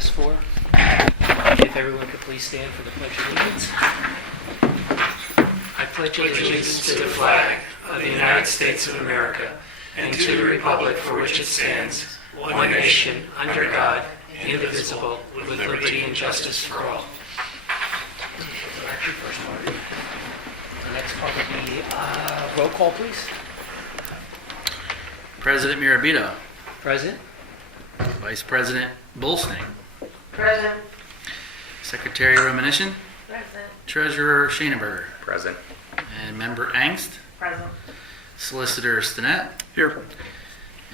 asked for. If everyone could please stand for the Pledge of Allegiance. I pledge allegiance to the flag of the United States of America and to the republic for which it stands, one nation, under God, indivisible, with liberty and justice for all. The next part will be roll call, please. President Mirabito. Present. Vice President Bolsning. Present. Secretary Romanishin. Present. Treasurer Schoenberger. Present. And Member Angst. Present. Solicitor Stinnett. Here.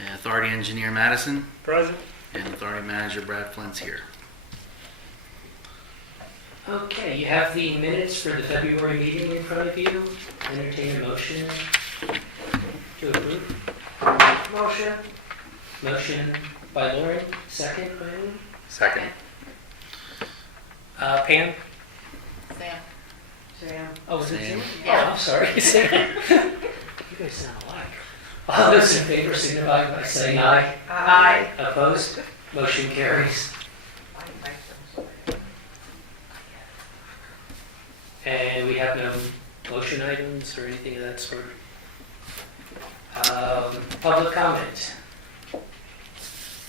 And Authority Engineer Madison. Present. And Authority Manager Brad Flint's here. Okay, you have the minutes for the February meeting in front of you. Entertain a motion to approve. Motion. Motion by Lauren, second by who? Second. Pam? Sam. Sam. Oh, was it Sam. Sam? Yeah. Oh, I'm sorry, Sam. You guys sound alike. All those in favor signify by saying aye. Aye. Opposed? Motion carries. And we have no motion items or anything of that sort. Public comment.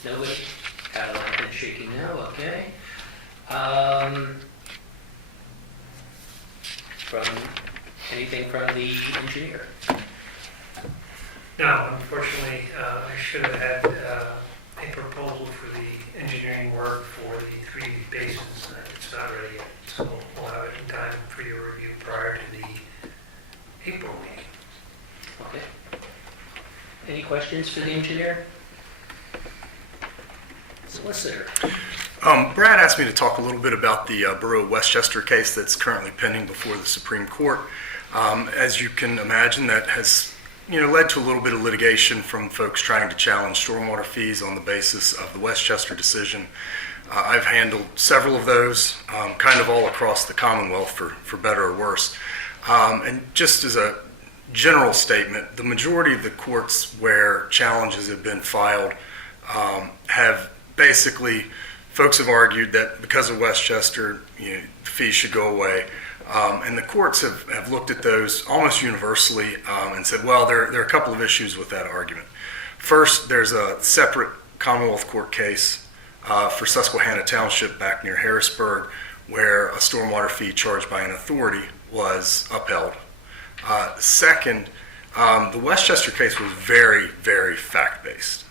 Nobody? Cadillac and shaking no, okay. Anything from the engineer? No, unfortunately, I should have had a proposal for the engineering work for the 3 basins. It's not ready yet, so we'll have it in time for your review prior to the April meeting. Okay. Any questions for the engineer? Solicitor. Brad asked me to talk a little bit about the Borough of Westchester case that's currently pending before the Supreme Court. As you can imagine, that has led to a little bit of litigation from folks trying to challenge stormwater fees on the basis of the Westchester decision. I've handled several of those, kind of all across the Commonwealth, for better or worse. And just as a general statement, the majority of the courts where challenges have been filed have basically, folks have argued that because of Westchester, the fees should go away. And the courts have looked at those almost universally and said, well, there are a couple of issues with that argument. First, there's a separate Commonwealth Court case for Susquehanna Township back near Harrisburg where a stormwater fee charged by an authority was upheld. Second, the Westchester case was very, very fact-based.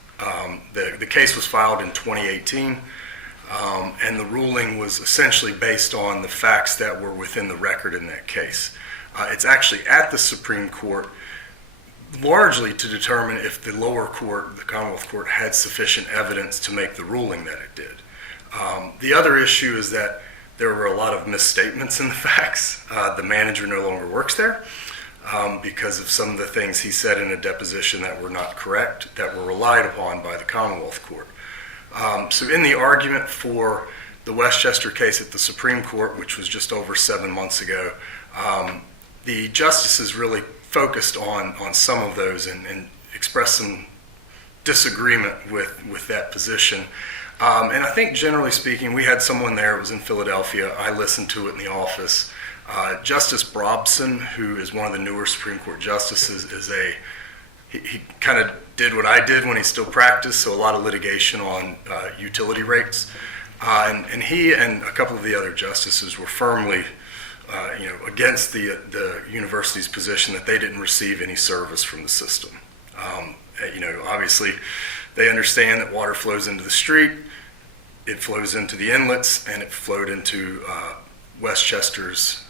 The case was filed in 2018. And the ruling was essentially based on the facts that were within the record in that case. It's actually at the Supreme Court largely to determine if the lower court, the Commonwealth Court, had sufficient evidence to make the ruling that it did. The other issue is that there were a lot of misstatements in the facts. The manager no longer works there because of some of the things he said in a deposition that were not correct, that were relied upon by the Commonwealth Court. So in the argument for the Westchester case at the Supreme Court, which was just over 7 months ago, the justices really focused on some of those and expressed some disagreement with that position. And I think generally speaking, we had someone there, it was in Philadelphia, I listened to it in the office. Justice Brobson, who is one of the newer Supreme Court justices, he kind of did what I did when he still practiced, so a lot of litigation on utility rates. And he and a couple of the other justices were firmly against the university's position that they didn't receive any service from the system. Obviously, they understand that water flows into the street, it flows into the inlets, and it flowed into Westchester's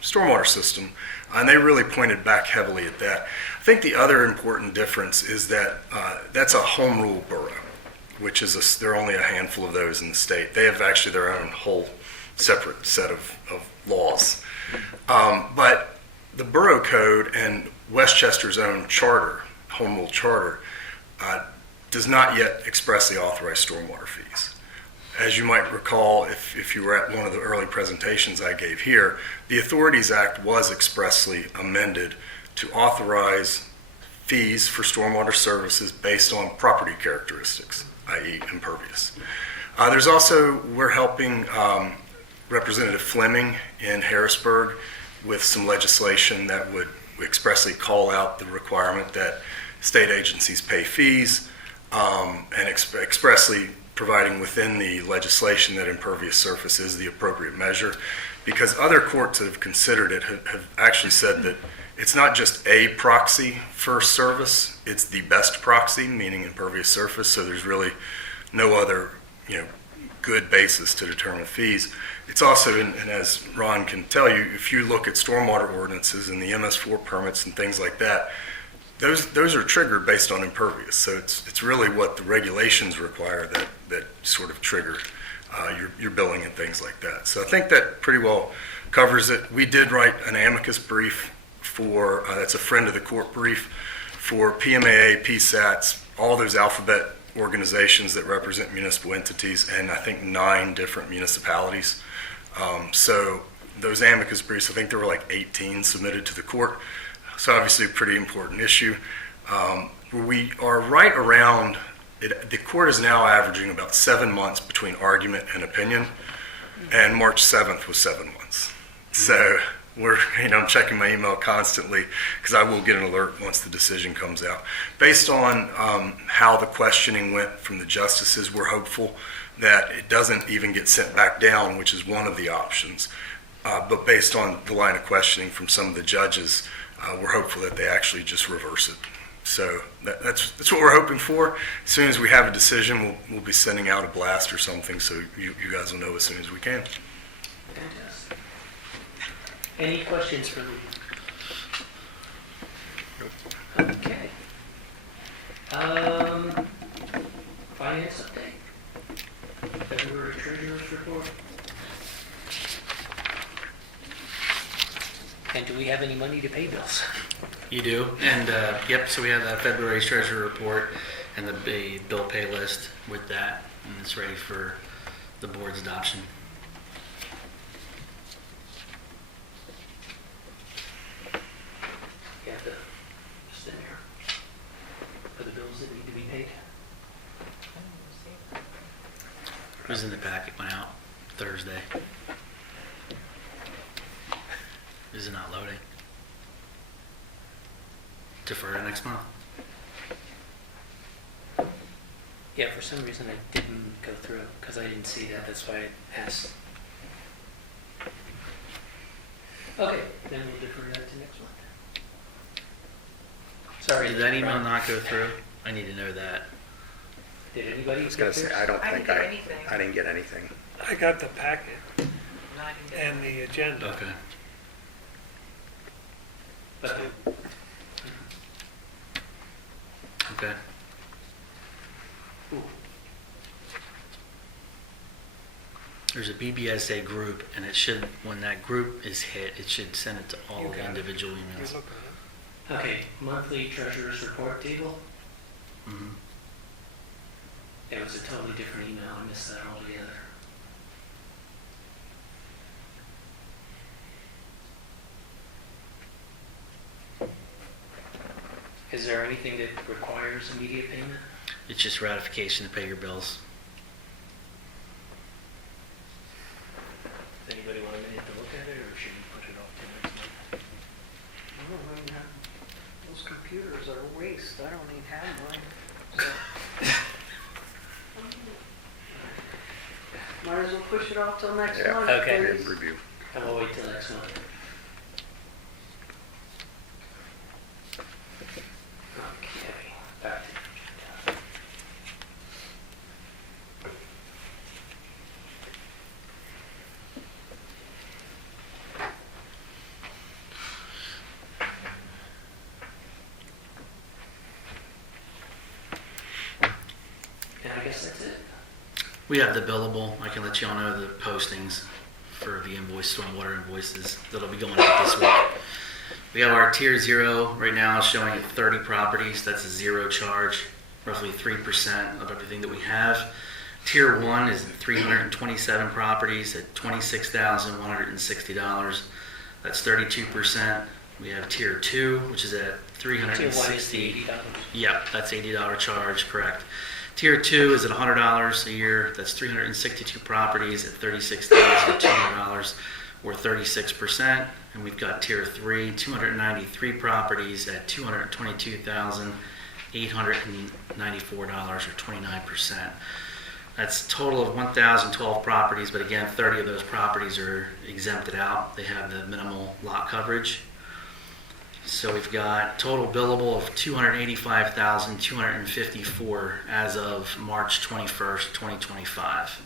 stormwater system. And they really pointed back heavily at that. I think the other important difference is that that's a home rule borough, which is there are only a handful of those in the state. They have actually their own whole separate set of laws. But the borough code and Westchester's own charter, home rule charter, does not yet expressly authorize stormwater fees. As you might recall, if you were at one of the early presentations I gave here, the Authorities Act was expressly amended to authorize fees for stormwater services based on property characteristics, i.e. impervious. There's also, we're helping Representative Fleming in Harrisburg with some legislation that would expressly call out the requirement that state agencies pay fees, and expressly providing within the legislation that impervious surface is the appropriate measure, because other courts that have considered it have actually said that it's not just a proxy for service, it's the best proxy, meaning impervious surface, so there's really no other, good basis to determine fees. It's also, and as Ron can tell you, if you look at stormwater ordinances and the MS4 permits and things like that, those are triggered based on impervious. So it's really what the regulations require that sort of trigger your billing and things like that. So I think that pretty well covers it. We did write an amicus brief for, that's a friend of the court brief, for PMAA, PSATs, all those alphabet organizations that represent municipal entities, and I think 9 different municipalities. So those amicus briefs, I think there were like 18 submitted to the court. So obviously a pretty important issue. We are right around, the court is now averaging about 7 months between argument and opinion, and March 7th was 7 months. So I'm checking my email constantly because I will get an alert once the decision comes out. Based on how the questioning went from the justices, we're hopeful that it doesn't even get sent back down, which is one of the options. But based on the line of questioning from some of the judges, we're hopeful that they actually just reverse it. So that's what we're hoping for. As soon as we have a decision, we'll be sending out a blast or something, so you guys will know as soon as we can. Fantastic. Any questions for Lee? Okay. Finance update. February treasurer's report. And do we have any money to pay bills? You do, and yep, so we have that February treasurer report and the bill pay list with that, and it's ready for the board's adoption. You have the just in there for the bills that need to be paid. It was in the packet, went out Thursday. Is it not loading? Defer to next month. Yeah, for some reason I didn't go through it because I didn't see that. That's why I asked. Okay, then we'll defer that to next month. Sorry. Did that email not go through? I need to know that. Did anybody? I was going to say, I didn't get anything. I got the packet and the agenda. Okay. Okay. Ooh. There's a BBSA group, and it should, when that group is hit, it should send it to all You the got it. individual You emails. look at it. Okay, monthly treasurer's report table. Mhm. It was a totally different email. I missed that altogether. Is there anything that requires immediate payment? It's just ratification to pay your bills. Does anybody want a minute to look at it, or should we put it off to next month? Those computers are a waste. I don't even have one. So. Might as well push it off till next Yeah. month, Okay. please. Review. And we'll wait till next month. Okay, back to the agenda. And I guess that's it. We have the billable. I can let you all know the postings for the stormwater invoices that'll be going out this week. We have our tier 0 right now showing at 30 properties. That's a 0 charge, roughly 3% of everything that we have. Tier 1 is 327 properties at $26,160. That's 32%. We have tier 2, which is at Tier 1 is $360. $80. Yep, that's $80 charge, correct. Tier 2 is at $100 a year. That's 362 properties at $36,200, or 36%. And we've got Tier 3, 293 properties at $222,894, or 29%. That's a total of 1,012 properties, but again, 30 of those properties are exempted out. They have the minimal lot coverage. So we've got total billable of $285,254 as of March 21st, 2025.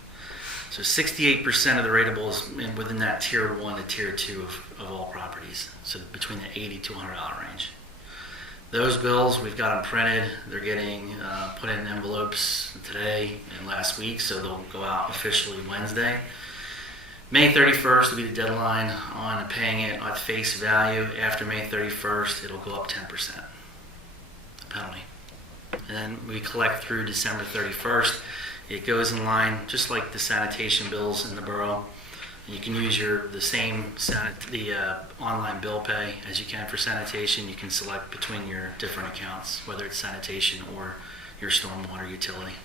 So 68% of the rateable is within that Tier 1 to Tier 2 of all properties. So between the $80 to $100 range. Those bills, we've got them printed. They're getting put in envelopes today and last week, so they'll go out officially Wednesday. May 31st will be the deadline on paying it at face value. After May 31st, it'll go up 10%, the penalty. And then we collect through December 31st. It goes in line just like the sanitation bills in the borough. You can use the same online bill pay as you can for sanitation. You can select between your different accounts, whether it's sanitation or your stormwater utility.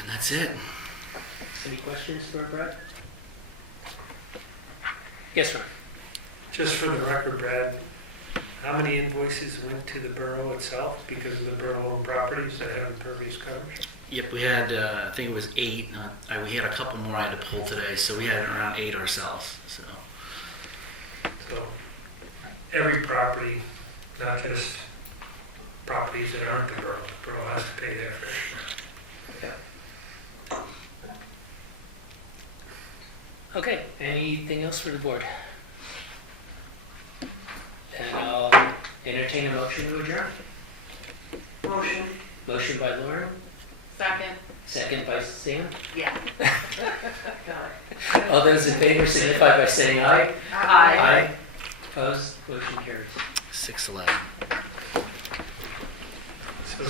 And that's it. Any questions for Brad? Yes, sir. Just for the record, Brad, how many invoices went to the borough itself because of the borough-owned properties that have impervious coverage? Yep, we had, I think it was 8. We had a couple more I had to pull today, so we had around 8 ourselves. So Every property, not just properties that aren't the borough has to pay their fair share. Okay, anything else for the board? And I'll entertain a motion to adjourn. Motion. Motion by Lauren, Second. second by Sam. Yeah. All those in favor signify by saying aye. Aye. Opposed, motion carries. 611. So